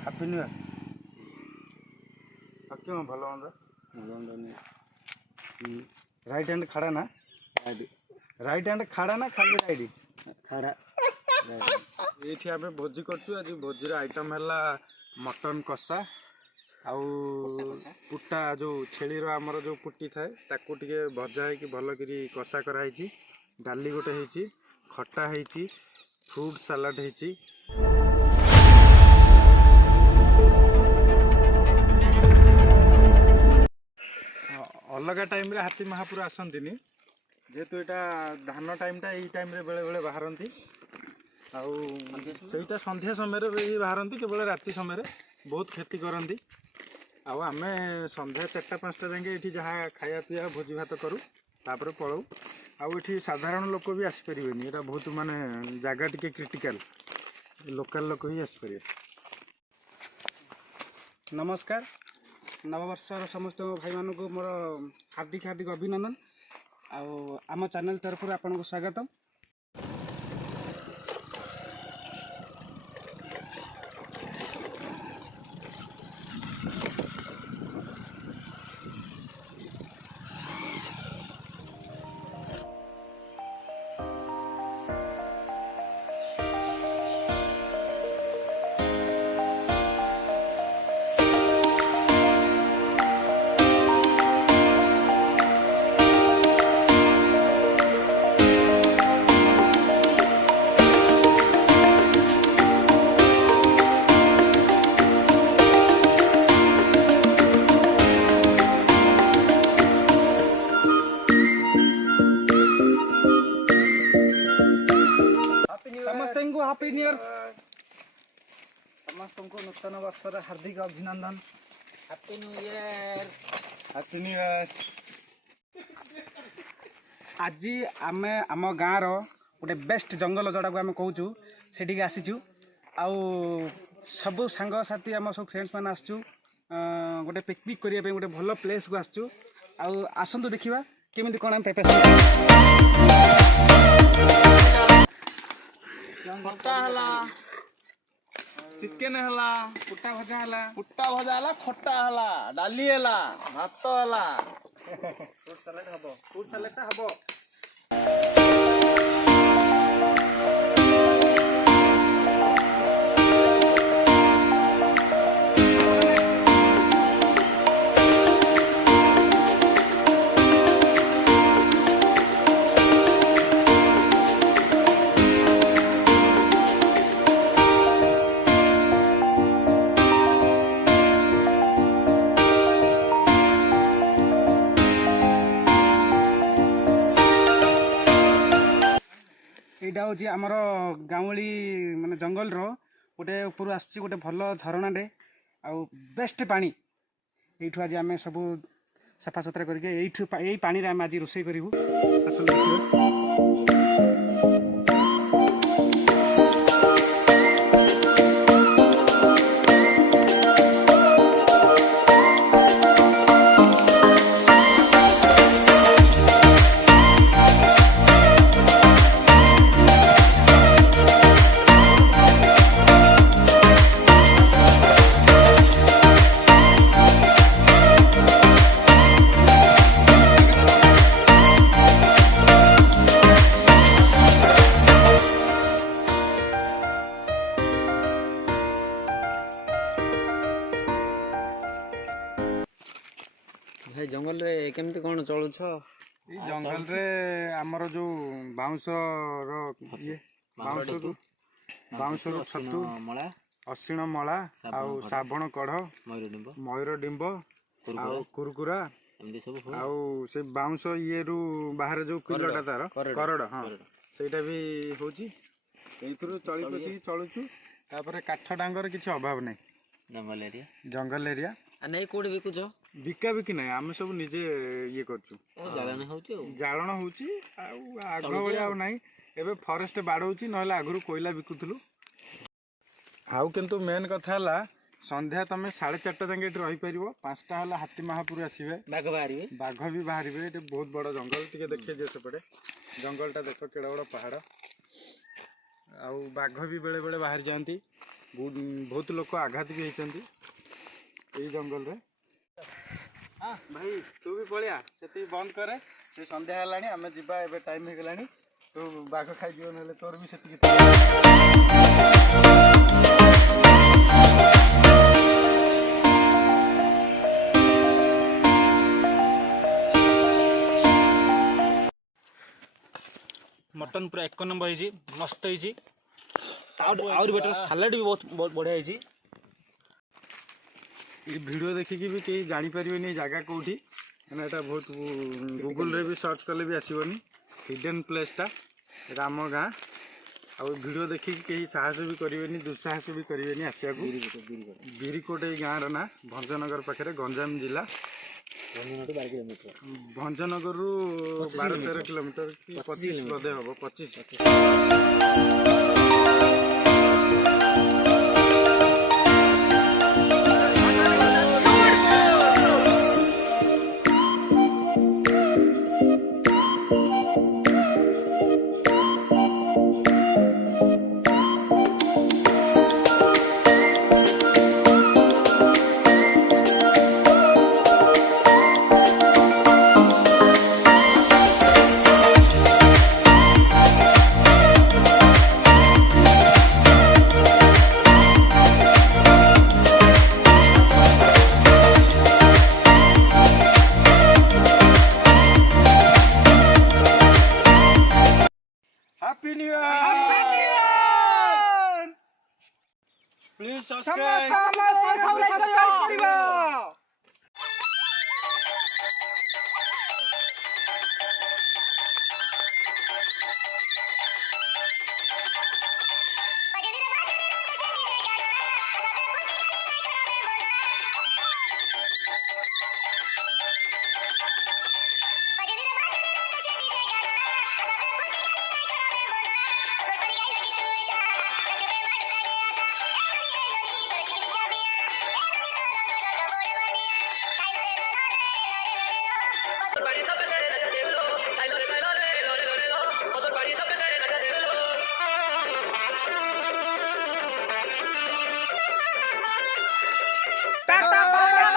Happy new year. क्यों भलो मंद राइट हैंड खड़ा ना राइट हैंड खड़ा ना खाली राइट खड़ा ये आम भोजी करछु। आज भोजी आइटम है मटन कषा आउ पुट्टा जो छेली आमर जो पुट्टी थाए ताकू टिके भजा है कि भल करी कषा कराई। डाली गोटे है खटा है फ्रूट सालाड है। अलग टाइम रे हाथी महापुर आसंतीनी जेहेतु यहाँ धान टाइमटा यही टाइम रे बेले बेले बाहरती आईटा संध्या समय भी बाहरती केवल राति समय बहुत खेती करती। आम संध्या 4-5टा जाए ये जहाँ खाया पीया भोजी भात करूँ तापर पलू आठी साधारण लोक भी आसपारे। यहाँ बहुत माने जगह टी क्रिटिकल लोकल लोक ही आसपारे। नमस्कार नववर्षर समस्त भाई मानक मोर हार्दिक हार्दिक अभिनंदन। आम चैनल तरफ आपको स्वागत। हैप्पी न्यू ईयर समस्त को नूतन वर्षर हार्दिक अभिनंदन। Happy new year. Happy new year. आज आम आम गाँव गोटे बेस्ट जंगल जोड़ा को आम कहूँ से आसीचु आउ सब सांग साथी आम सब फ्रेंड्स मैंने आसचु गोटे पिकनिक करने गोटे भल प्लेस को आसचु। आसतु देखा केमी कौन आम खट्टा हला चिकेन हला पुट्टा भजा हला खट्टा हला डाली हला भात हला फ्रूट सैलेड हबो। यहाँ हूँ आमर गाँवली माने जंगल गोटे ऊपर आस गोटे भल झरणाटे आउ बेस्ट पानी यू आज आम सब सफा सुतरा करके पानी आम आज रोषे करूँ। भाई जंगल रे केमती कौन चलुछ? जंगल रे आमर जो बाउंस बाउंस छतु असीण मला आउ साबण कढ़ मयूर डिंब आउ कुरकुरा आउ से बाउंस ये रु बाहर जो किलोटा तार करड़ हाँ सेटा भी होची एथुरु चली पछि चलुछु। तापर काठ डांगर किछि अभाव नै जंगल एरिया नहीं कोड बिकुछ बिका बिकी ना आम सब निजे ये करछु जालन होची आग भलिया आ नाही एबे फॉरेस्ट बाडौची नहले आगुरु कोयला बिकुथलु। आउ किंतु मेन कथा हला संध्या तुम 4:30 जाए रही पार 5टा है हाथी महापुर आसवे बाघ भी बाहर ये बहुत बड़ जंगल टी देखिए दिए सेपटे जंगलटा देख केड़ा बड़ पहाड़ आउ बाघ भी बेले बेले बाहर जाती बहुत लोक आघात भी होती जंगल रे। हाँ भाई तू भी पलिया से बंद करे से संध्या है आम जा टाइम हो गला तू बाघ खाई ना तोर भी से मटन पूरा एक नंबर है मस्त है आउरी बेटर सालाड भी बहुत बढ़िया है। ये वीडियो देखिकी भी कहीं जानीपर जगह कौटी मैंने यहाँ बहुत गूगल रे भी सर्च कले भी आसबनी हिडन प्लेसटा आम गाँ आ वीडियो देखिकी कहीं साहस भी करेंगे दुस्साहस भी करेंगे आसिया बिरिकोट ये गाँव ना भंजनगर पाखे गंजाम जिला भंजनगर रु 12-13 किलोमीटर कि 25 बधे हम 25। Happy New Year! Happy New Year! Please subscribe. Tata